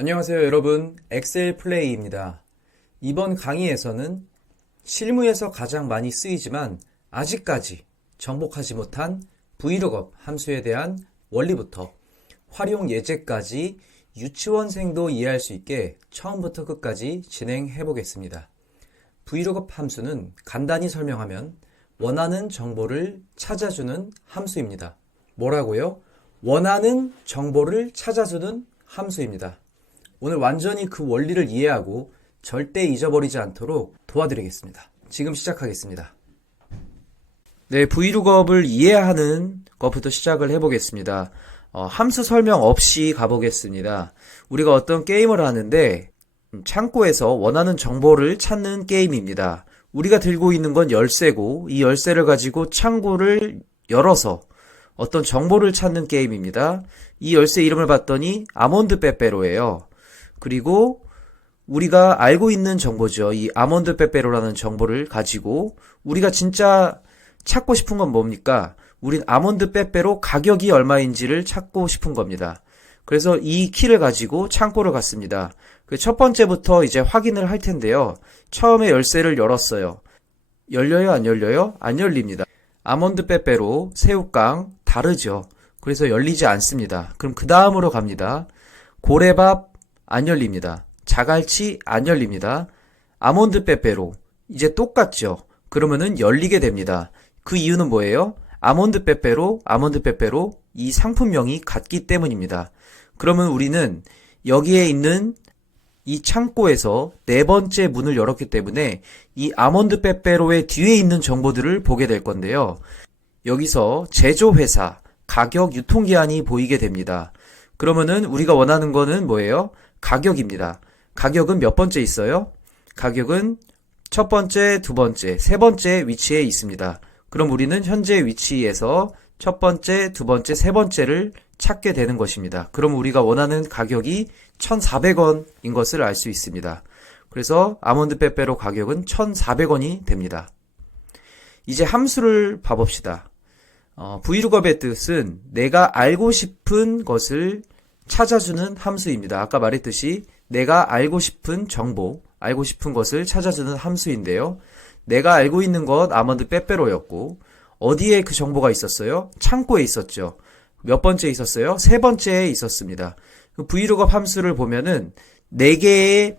안녕하세요, 여러분. 엑셀 플레이입니다. 이번 강의에서는 실무에서 가장 많이 쓰이지만 아직까지 정복하지 못한 vlookup 함수에 대한 원리부터 활용 예제까지 유치원생도 이해할 수 있게 처음부터 끝까지 진행해 보겠습니다. vlookup 함수는 간단히 설명하면 원하는 정보를 찾아주는 함수입니다. 뭐라고요? 원하는 정보를 찾아주는 함수입니다. 오늘 완전히 그 원리를 이해하고 절대 잊어버리지 않도록 도와드리겠습니다. 지금 시작하겠습니다. 네, vlookup을 이해하는 것부터 시작을 해보겠습니다. 어, 함수 설명 없이 가보겠습니다. 우리가 어떤 게임을 하는데 음, 창고에서 원하는 정보를 찾는 게임입니다. 우리가 들고 있는 건 열쇠고 이 열쇠를 가지고 창고를 열어서 어떤 정보를 찾는 게임입니다. 이 열쇠 이름을 봤더니 아몬드 빼빼로예요. 그리고 우리가 알고 있는 정보죠. 이 아몬드 빼빼로라는 정보를 가지고 우리가 진짜 찾고 싶은 건 뭡니까? 우린 아몬드 빼빼로 가격이 얼마인지를 찾고 싶은 겁니다. 그래서 이 키를 가지고 창고를 갔습니다. 그 첫 번째부터 이제 확인을 할 텐데요. 처음에 열쇠를 열었어요. 열려요? 안 열려요? 안 열립니다. 아몬드 빼빼로, 새우깡, 다르죠. 그래서 열리지 않습니다. 그럼 그 다음으로 갑니다. 고래밥, 안 열립니다. 자갈치, 안 열립니다. 아몬드 빼빼로, 이제 똑같죠. 그러면은 열리게 됩니다. 그 이유는 뭐예요? 아몬드 빼빼로, 아몬드 빼빼로, 이 상품명이 같기 때문입니다. 그러면 우리는 여기에 있는 이 창고에서 네 번째 문을 열었기 때문에 이 아몬드 빼빼로의 뒤에 있는 정보들을 보게 될 건데요. 여기서 제조회사, 가격, 유통기한이 보이게 됩니다. 그러면은 우리가 원하는 거는 뭐예요? 가격입니다. 가격은 몇 번째 있어요? 가격은 첫 번째, 두 번째, 세 번째 위치에 있습니다. 그럼 우리는 현재 위치에서 첫 번째, 두 번째, 세 번째를 찾게 되는 것입니다. 그럼 우리가 원하는 가격이 1,400원인 것을 알 수 있습니다. 그래서 아몬드 빼빼로 가격은 1,400원이 됩니다. 이제 함수를 봐봅시다. 어, vlookup의 뜻은 내가 알고 싶은 것을 찾아주는 함수입니다. 아까 말했듯이 내가 알고 싶은 정보, 알고 싶은 것을 찾아주는 함수인데요. 내가 알고 있는 것 아몬드 빼빼로였고 어디에 그 정보가 있었어요? 창고에 있었죠. 몇 번째 있었어요? 세 번째에 있었습니다. 그 vlookup 함수를 보면은 네 개의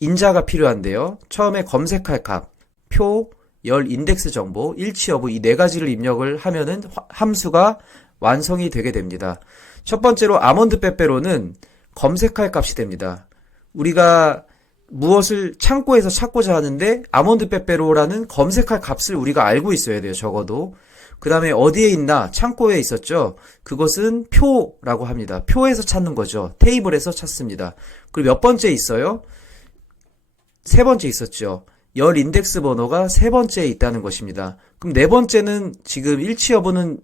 인자가 필요한데요. 처음에 검색할 값, 표, 열 인덱스 정보, 일치 여부 이 네 가지를 입력을 하면은 화- 함수가 완성이 되게 됩니다. 첫 번째로 아몬드 빼빼로는 검색할 값이 됩니다. 우리가 무엇을 창고에서 찾고자 하는데 아몬드 빼빼로라는 검색할 값을 우리가 알고 있어야 돼요. 적어도. 그 다음에 어디에 있나 창고에 있었죠. 그것은 표라고 합니다. 표에서 찾는 거죠. 테이블에서 찾습니다. 그리고 몇 번째 있어요? 세 번째 있었죠. 열 인덱스 번호가 세 번째에 있다는 것입니다. 그럼 네 번째는 지금 일치 여부는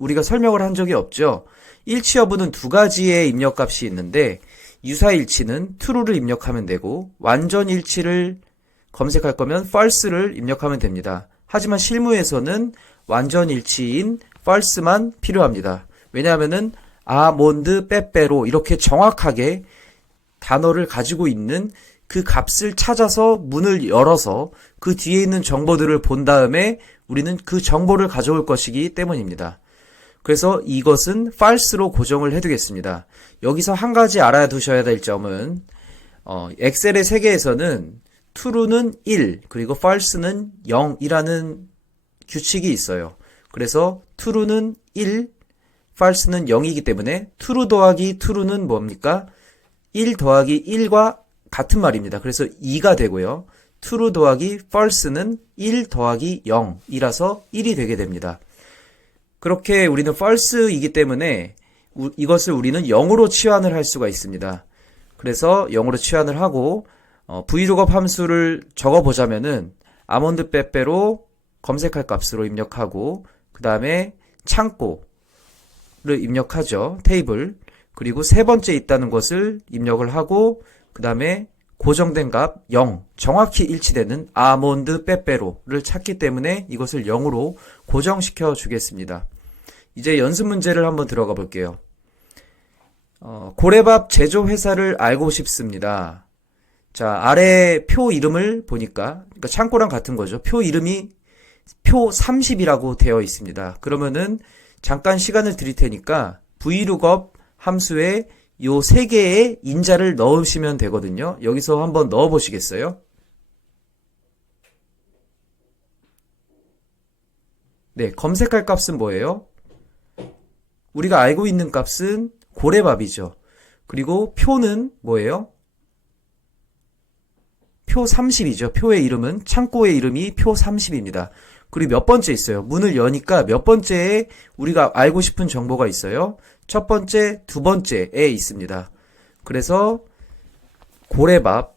우리가 설명을 한 적이 없죠. 일치 여부는 두 가지의 입력 값이 있는데 유사 일치는 true를 입력하면 되고 완전 일치를 검색할 거면 false를 입력하면 됩니다. 하지만 실무에서는 완전 일치인 false만 필요합니다. 왜냐하면은 아몬드 빼빼로 이렇게 정확하게 단어를 가지고 있는 그 값을 찾아서 문을 열어서 그 뒤에 있는 정보들을 본 다음에 우리는 그 정보를 가져올 것이기 때문입니다. 그래서 이것은 false로 고정을 해두겠습니다. 여기서 한 가지 알아야 두셔야 될 점은 어, 엑셀의 세계에서는 true는 1 그리고 false는 0이라는 규칙이 있어요. 그래서 true는 1, false는 0이기 때문에 true 더하기 true는 뭡니까? 1 더하기 1과 같은 말입니다. 그래서 2가 되고요. true 더하기 false는 1 더하기 0이라서 1이 되게 됩니다. 그렇게 우리는 false이기 때문에 우- 이것을 우리는 0으로 치환을 할 수가 있습니다. 그래서 0으로 치환을 하고 어, vlookup 함수를 적어 보자면은 아몬드 빼빼로 검색할 값으로 입력하고 그 다음에 창고를 입력하죠. 테이블. 그리고 세 번째 있다는 것을 입력을 하고 그 다음에 고정된 값 0, 정확히 일치되는 아몬드 빼빼로를 찾기 때문에 이것을 0으로 고정시켜 주겠습니다. 이제 연습 문제를 한번 들어가 볼게요. 어, 고래밥 제조 회사를 알고 싶습니다. 자, 아래 표 이름을 보니까, 그러니까 창고랑 같은 거죠. 표 이름이 표 30이라고 되어 있습니다. 그러면은 잠깐 시간을 드릴 테니까 vlookup 함수에 요 세 개의 인자를 넣으시면 되거든요. 여기서 한번 넣어 보시겠어요? 네, 검색할 값은 뭐예요? 우리가 알고 있는 값은 고래밥이죠. 그리고 표는 뭐예요? 표 30이죠. 표의 이름은 창고의 이름이 표 30입니다. 그리고 몇 번째 있어요. 문을 여니까 몇 번째에 우리가 알고 싶은 정보가 있어요. 첫 번째, 두 번째에 있습니다. 그래서 고래밥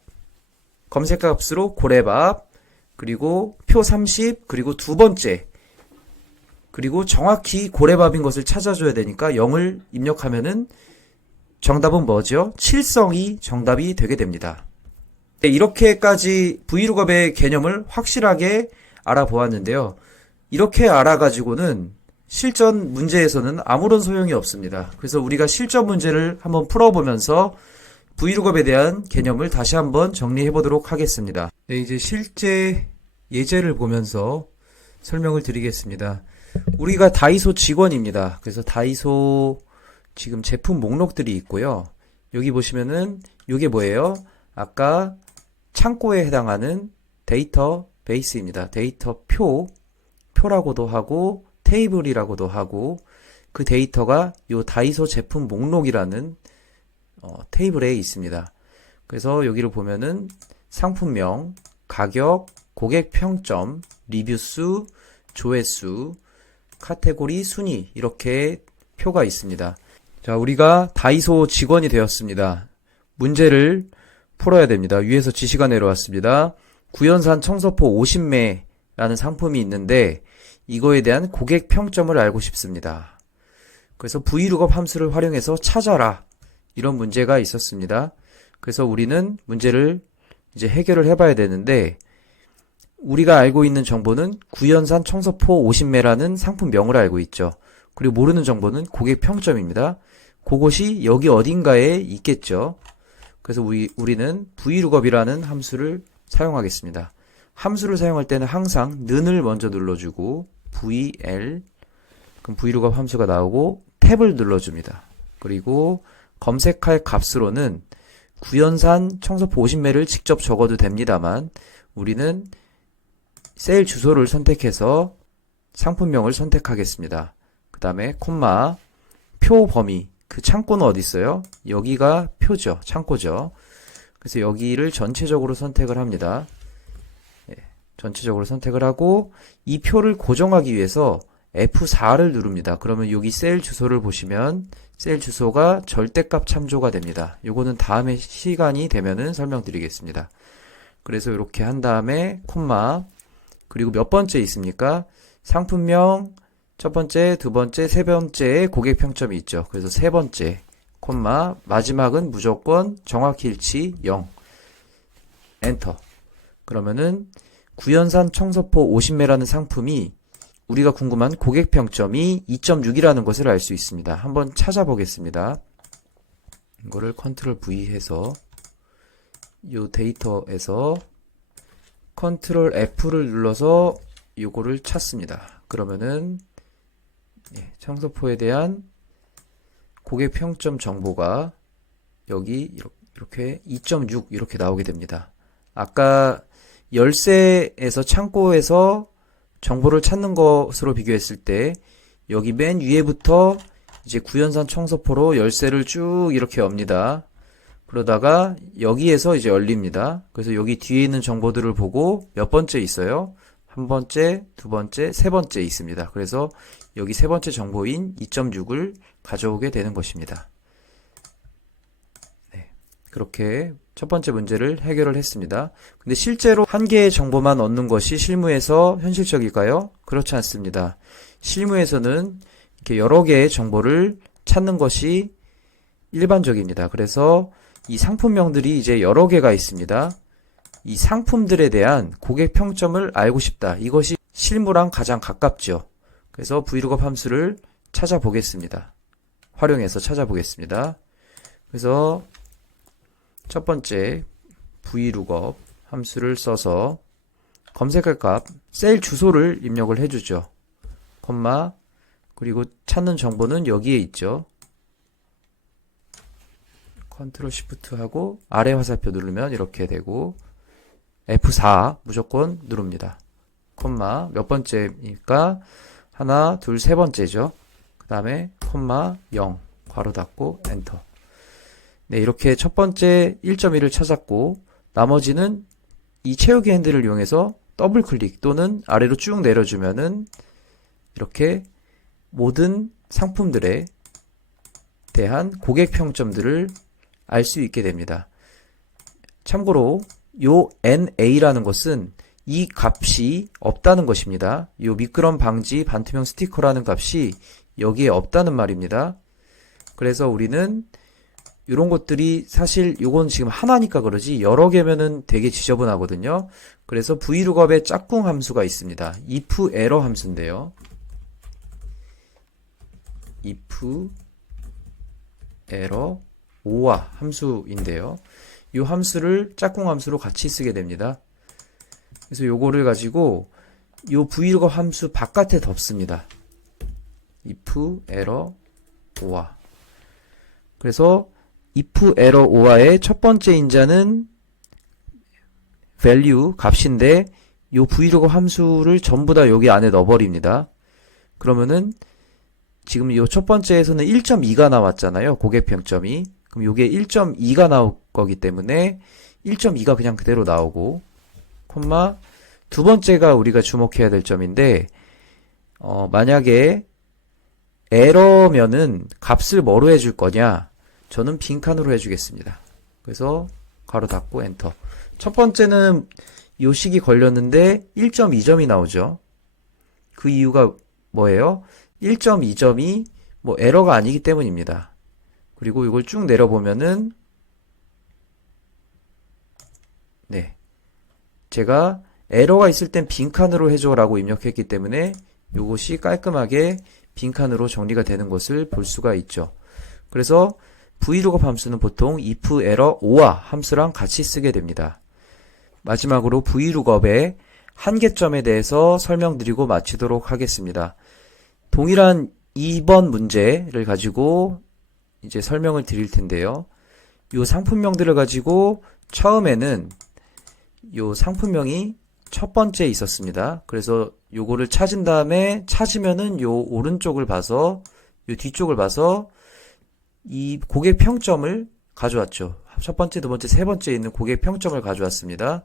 검색값으로 고래밥 그리고 표 30 그리고 두 번째 그리고 정확히 고래밥인 것을 찾아줘야 되니까 0을 입력하면은 정답은 뭐죠? 칠성이 정답이 되게 됩니다. 네, 이렇게까지 브이로그업의 개념을 확실하게 알아보았는데요. 이렇게 알아가지고는 실전 문제에서는 아무런 소용이 없습니다. 그래서 우리가 실전 문제를 한번 풀어보면서 브이로그업에 대한 개념을 다시 한번 정리해 보도록 하겠습니다. 네, 이제 실제 예제를 보면서 설명을 드리겠습니다. 우리가 다이소 직원입니다. 그래서 다이소 지금 제품 목록들이 있고요. 여기 보시면은 이게 뭐예요? 아까 창고에 해당하는 데이터 베이스입니다. 데이터 표, 표라고도 하고 테이블이라고도 하고 그 데이터가 요 다이소 제품 목록이라는 어, 테이블에 있습니다. 그래서 여기를 보면은 상품명, 가격, 고객 평점, 리뷰 수, 조회수, 카테고리 순위 이렇게 표가 있습니다. 자, 우리가 다이소 직원이 되었습니다. 문제를 풀어야 됩니다. 위에서 지시가 내려왔습니다. 구연산 청소포 50매라는 상품이 있는데 이거에 대한 고객 평점을 알고 싶습니다. 그래서 vlookup 함수를 활용해서 찾아라 이런 문제가 있었습니다. 그래서 우리는 문제를 이제 해결을 해봐야 되는데 우리가 알고 있는 정보는 구연산 청소포 50매라는 상품명을 알고 있죠. 그리고 모르는 정보는 고객 평점입니다. 그것이 여기 어딘가에 있겠죠. 그래서 우리, 우리는 vlookup이라는 함수를 사용하겠습니다. 함수를 사용할 때는 항상 는을 먼저 눌러주고 vl 그럼 vlookup 함수가 나오고 탭을 눌러줍니다. 그리고 검색할 값으로는 구연산 청소포 50매를 직접 적어도 됩니다만 우리는 셀 주소를 선택해서 상품명을 선택하겠습니다. 그 다음에 콤마 표 범위 그 창고는 어디 있어요? 여기가 표죠. 창고죠. 그래서 여기를 전체적으로 선택을 합니다. 예, 전체적으로 선택을 하고 이 표를 고정하기 위해서 F4를 누릅니다. 그러면 여기 셀 주소를 보시면 셀 주소가 절대값 참조가 됩니다. 요거는 다음에 시간이 되면은 설명드리겠습니다. 그래서 이렇게 한 다음에 콤마 그리고 몇 번째 있습니까? 상품명 첫 번째, 두 번째, 세 번째에 고객 평점이 있죠. 그래서 세 번째, 콤마, 마지막은 무조건 정확히 일치 0. 엔터. 그러면은 구연산 청소포 50매라는 상품이 우리가 궁금한 고객 평점이 2.6이라는 것을 알 수 있습니다. 한번 찾아보겠습니다. 이거를 컨트롤 V 해서 이 데이터에서 컨트롤 F를 눌러서 요거를 찾습니다. 그러면은 예, 청소포에 대한 고객 평점 정보가 여기 이렇게 2.6 이렇게 나오게 됩니다. 아까 열쇠에서 창고에서 정보를 찾는 것으로 비교했을 때 여기 맨 위에부터 이제 구연산 청소포로 열쇠를 쭉 이렇게 엽니다. 그러다가 여기에서 이제 열립니다. 그래서 여기 뒤에 있는 정보들을 보고 몇 번째 있어요? 한 번째, 두 번째, 세 번째 있습니다. 그래서 여기 세 번째 정보인 2.6을 가져오게 되는 것입니다. 네, 그렇게 첫 번째 문제를 해결을 했습니다. 근데 실제로 한 개의 정보만 얻는 것이 실무에서 현실적일까요? 그렇지 않습니다. 실무에서는 이렇게 여러 개의 정보를 찾는 것이 일반적입니다. 그래서 이 상품명들이 이제 여러 개가 있습니다. 이 상품들에 대한 고객 평점을 알고 싶다. 이것이 실무랑 가장 가깝죠. 그래서 vlookup 함수를 찾아보겠습니다. 활용해서 찾아보겠습니다. 그래서 첫 번째 vlookup 함수를 써서 검색할 값 셀 주소를 입력을 해주죠. 콤마 그리고 찾는 정보는 여기에 있죠. 컨트롤 시프트 하고 아래 화살표 누르면 이렇게 되고 F4 무조건 누릅니다. 콤마 몇 번째니까 하나, 둘, 세 번째죠. 그 다음에 콤마 0 괄호 닫고 엔터. 네, 이렇게 첫 번째 1.1을 찾았고 나머지는 이 채우기 핸들을 이용해서 더블 클릭 또는 아래로 쭉 내려주면은 이렇게 모든 상품들에 대한 고객 평점들을 알 수 있게 됩니다. 참고로 요 NA라는 것은 이 값이 없다는 것입니다. 요 미끄럼 방지 반투명 스티커라는 값이 여기에 없다는 말입니다. 그래서 우리는 이런 것들이 사실 요건 지금 하나니까 그러지 여러 개면은 되게 지저분하거든요. 그래서 vlookup의 짝꿍 함수가 있습니다. if error 함수인데요. if error 오와 함수인데요. 이 함수를 짝꿍 함수로 같이 쓰게 됩니다. 그래서 요거를 가지고 요 vlookup 함수 바깥에 덮습니다. if error 오와 그래서 if error 오화의 첫 번째 인자는 value 값인데 요 vlookup 함수를 전부 다 여기 안에 넣어버립니다. 그러면은 지금 요첫 번째에서는 1.2가 나왔잖아요. 고객 평점이. 그럼 요게 1.2가 나올 거기 때문에 1.2가 그냥 그대로 나오고 콤마 두 번째가 우리가 주목해야 될 점인데 어, 만약에 에러면은 값을 뭐로 해줄 거냐? 저는 빈칸으로 해주겠습니다. 그래서 가로 닫고 엔터. 첫 번째는 요식이 걸렸는데 1.2점이 나오죠. 그 이유가 뭐예요? 1.2점이 뭐 에러가 아니기 때문입니다. 그리고 이걸 쭉 내려보면은 네. 제가 에러가 있을 땐 빈칸으로 해줘라고 입력했기 때문에 이것이 깔끔하게 빈칸으로 정리가 되는 것을 볼 수가 있죠. 그래서 vlookup 함수는 보통 if error 오와 함수랑 같이 쓰게 됩니다. 마지막으로 vlookup의 한계점에 대해서 설명드리고 마치도록 하겠습니다. 동일한 2번 문제를 가지고 이제 설명을 드릴 텐데요. 요 상품명들을 가지고 처음에는 요 상품명이 첫 번째 있었습니다. 그래서 요거를 찾은 다음에 찾으면은 요 오른쪽을 봐서 요 뒤쪽을 봐서 이 고객 평점을 가져왔죠. 첫 번째, 두 번째, 세 번째 있는 고객 평점을 가져왔습니다.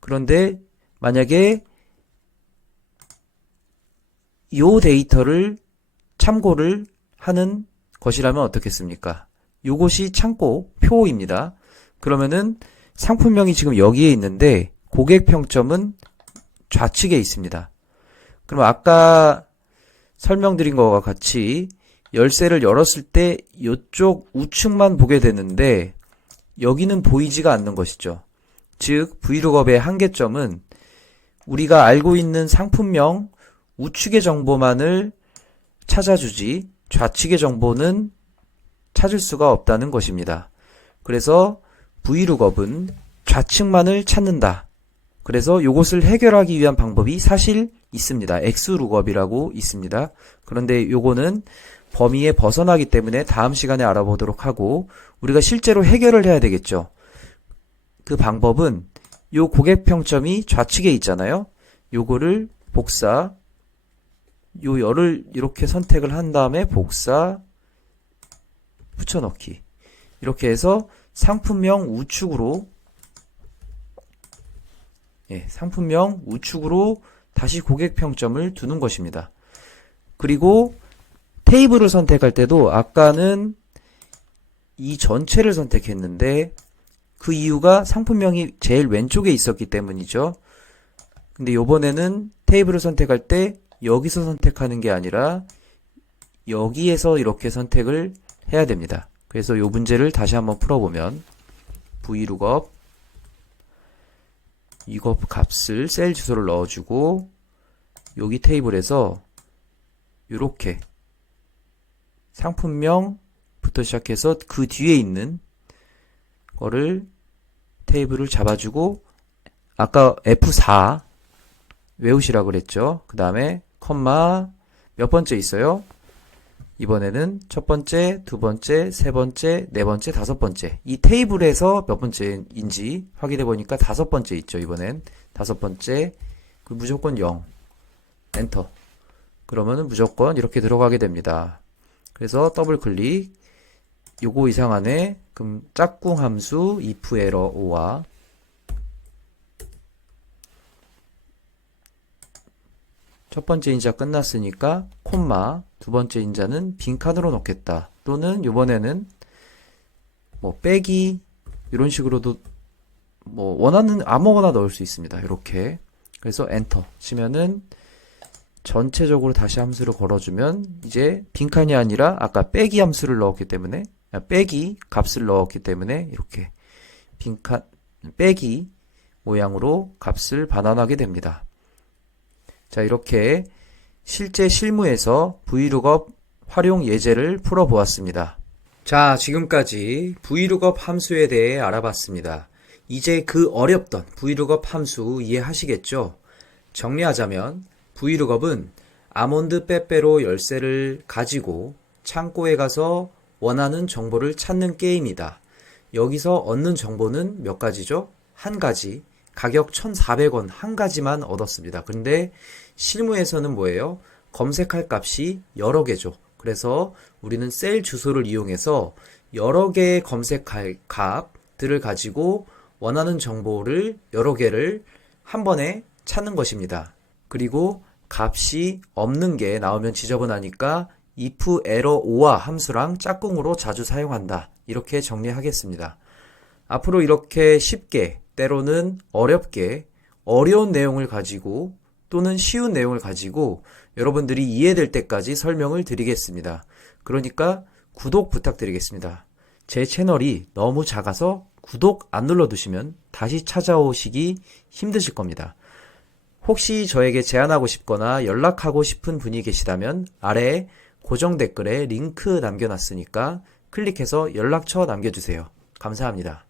그런데 만약에 요 데이터를 참고를 하는 것이라면 어떻겠습니까? 요것이 창고 표입니다. 그러면은 상품명이 지금 여기에 있는데 고객 평점은 좌측에 있습니다. 그럼 아까 설명드린 것과 같이 열쇠를 열었을 때 이쪽 우측만 보게 되는데 여기는 보이지가 않는 것이죠. 즉 vlookup의 한계점은 우리가 알고 있는 상품명 우측의 정보만을 찾아주지 좌측의 정보는 찾을 수가 없다는 것입니다. 그래서 vlookup은 좌측만을 찾는다. 그래서 이것을 해결하기 위한 방법이 사실 있습니다. xlookup이라고 있습니다. 그런데 요거는 범위에 벗어나기 때문에 다음 시간에 알아보도록 하고 우리가 실제로 해결을 해야 되겠죠. 그 방법은 요 고객 평점이 좌측에 있잖아요. 요거를 복사 요 열을 이렇게 선택을 한 다음에 복사 붙여넣기 이렇게 해서 상품명 우측으로 예, 상품명 우측으로 다시 고객 평점을 두는 것입니다. 그리고 테이블을 선택할 때도 아까는 이 전체를 선택했는데 그 이유가 상품명이 제일 왼쪽에 있었기 때문이죠. 근데 요번에는 테이블을 선택할 때 여기서 선택하는 게 아니라 여기에서 이렇게 선택을 해야 됩니다. 그래서 이 문제를 다시 한번 풀어보면 vlookup 이거 값을 셀 주소를 넣어주고 여기 테이블에서 이렇게 상품명 부터 시작해서 그 뒤에 있는 거를 테이블을 잡아주고 아까 F4 외우시라 그랬죠. 그 다음에 컴마 몇 번째 있어요? 이번에는 첫 번째, 두 번째, 세 번째, 네 번째, 다섯 번째. 이 테이블에서 몇 번째인지 확인해 보니까 다섯 번째 있죠. 이번엔 다섯 번째. 그 무조건 0. 엔터. 그러면은 무조건 이렇게 들어가게 됩니다. 그래서 더블 클릭. 요거 이상 안에 그럼 짝꿍 함수 if error 5와 첫 번째 인자 끝났으니까 콤마 두 번째 인자는 빈칸으로 넣겠다. 또는 요번에는 뭐 빼기 이런 식으로도 뭐 원하는 아무거나 넣을 수 있습니다. 이렇게 그래서 엔터 치면은 전체적으로 다시 함수를 걸어주면 이제 빈칸이 아니라 아까 빼기 함수를 넣었기 때문에 아, 빼기 값을 넣었기 때문에 이렇게 빈칸 빼기 모양으로 값을 반환하게 됩니다. 자, 이렇게 실제 실무에서 vlookup 활용 예제를 풀어보았습니다. 자, 지금까지 vlookup 함수에 대해 알아봤습니다. 이제 그 어렵던 vlookup 함수 이해하시겠죠? 정리하자면 vlookup은 아몬드 빼빼로 열쇠를 가지고 창고에 가서 원하는 정보를 찾는 게임이다. 여기서 얻는 정보는 몇 가지죠? 한 가지. 가격 1,400원 한 가지만 얻었습니다. 근데 실무에서는 뭐예요? 검색할 값이 여러 개죠. 그래서 우리는 셀 주소를 이용해서 여러 개의 검색할 값들을 가지고 원하는 정보를 여러 개를 한 번에 찾는 것입니다. 그리고 값이 없는 게 나오면 지저분하니까 if error 5와 함수랑 짝꿍으로 자주 사용한다. 이렇게 정리하겠습니다. 앞으로 이렇게 쉽게 때로는 어렵게 어려운 내용을 가지고 또는 쉬운 내용을 가지고 여러분들이 이해될 때까지 설명을 드리겠습니다. 그러니까 구독 부탁드리겠습니다. 제 채널이 너무 작아서 구독 안 눌러두시면 다시 찾아오시기 힘드실 겁니다. 혹시 저에게 제안하고 싶거나 연락하고 싶은 분이 계시다면 아래에 고정 댓글에 링크 남겨놨으니까 클릭해서 연락처 남겨주세요. 감사합니다.